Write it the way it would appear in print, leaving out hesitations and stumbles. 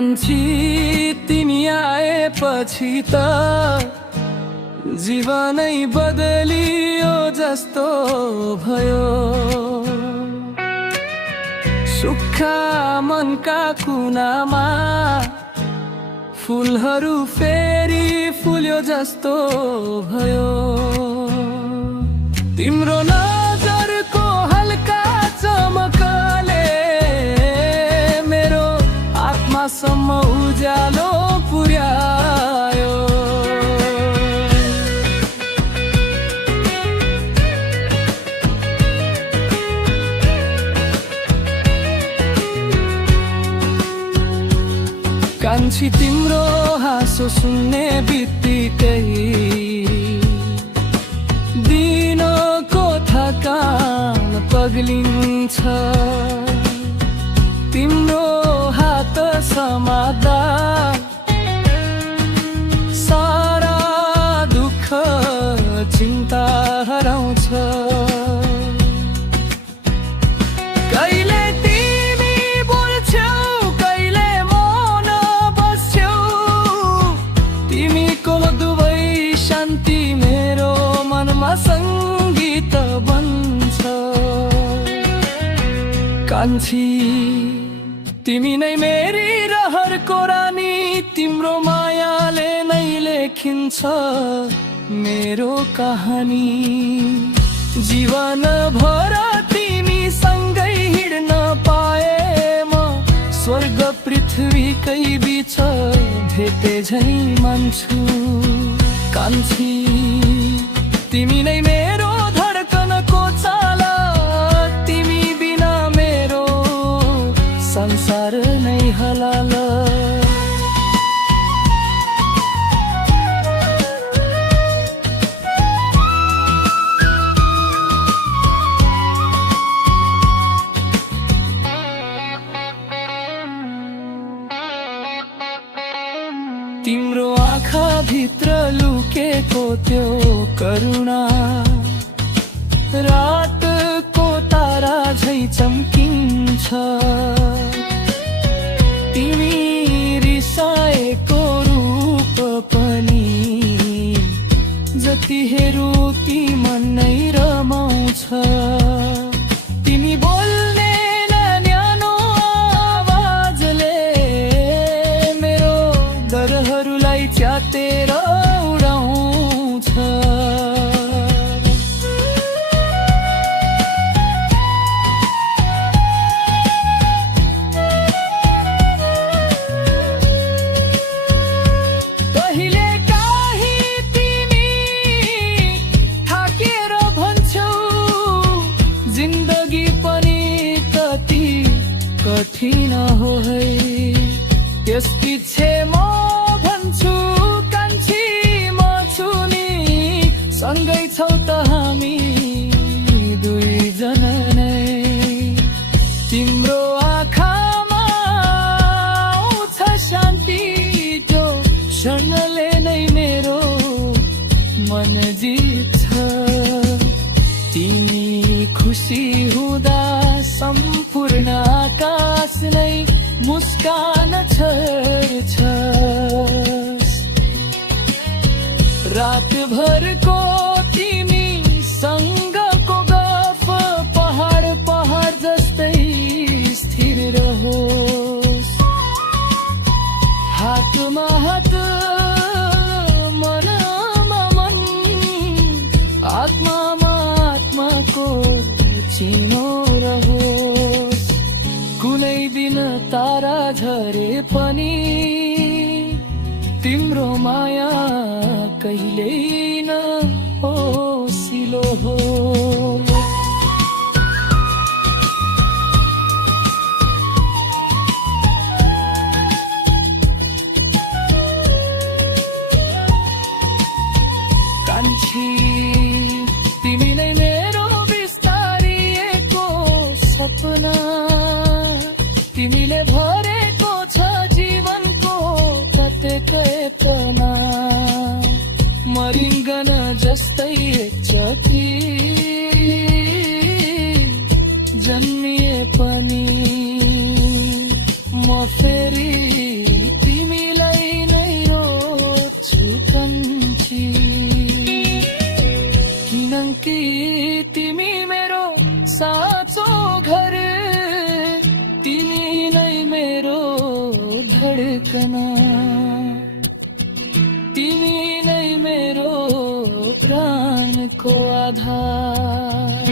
कान्छी तिमी आएपछि त जीवनै बदलियो जस्तो भयो। सुक्खा मनका कुनामा फुलहरू फेरि फुल्यो जस्तो भयो। तिम्रो नजरको हल्का चमकले मेरो आत्मासम्म उज्यालो पुर्यायो। कान्छी तिम्रो हाँसो सुन्ने बित्तिकै दिनको थकान पग्लिन्छ। तिम्रो हात समात्दा सारा दुःख चिन्ता हराउँछ। सङ्गीत बन्छ। कान्छी तिमी नै मेरी रहरको रानी, तिम्रो मायाले नै लेखिन्छ मेरो कहानी। जीवन भर तिमी सँगै हिँड्न पाए म स्वर्ग पृथ्वीकै बीच भेटे झै मान्छु। कान्छी तिमी नै मेरो धडकनको चाल, तिमी बिना मेरो संसार नै हलाल। तिम्रो आँखा भित्र लुकेको त्यो करुणा रातको तारा झै चम्किन्छ। तिमी रिसाएको रूप पनि जति हेरु ती मन नै रमाउँछ। तिमी बोल्ने न्यानो आवाजले मेरो डरहरूलाई च्यातेर उडाउँछ। कहिले काहीँ तिमी थाकेर भन्छौ जिन्दगी पनि कति कठिन हो है। त्यसपछि म भन्छु कान्छी म छु नि, सँगै छौ त हामी दुईजना नै। तिम्रो आँखामा आउँछ शान्ति, जो क्षणले नै मेरो मन जित्छ। तिमी खुसी हुँदा सम्पूर्ण आकाश नै मुस्कान छर्छ। रातभरको तिमी सँगको गफ पहाड पहाड जस्तै स्थिर रहोस्। हातमा हात मनमा मन, आत्मामा आत्माको चिनो रहोस्। कुनै दिन तारा झरे पनि तिम्रो माया कहिल्यै न ओसिलो हो। कान्छी तिमी नै मेरो बिस्तारिएको सपना, तिमीले भरेको छ जीवनको प्रत्येक पना। मरिङ्गन जस्तै एकचोटि जीवनको आधार।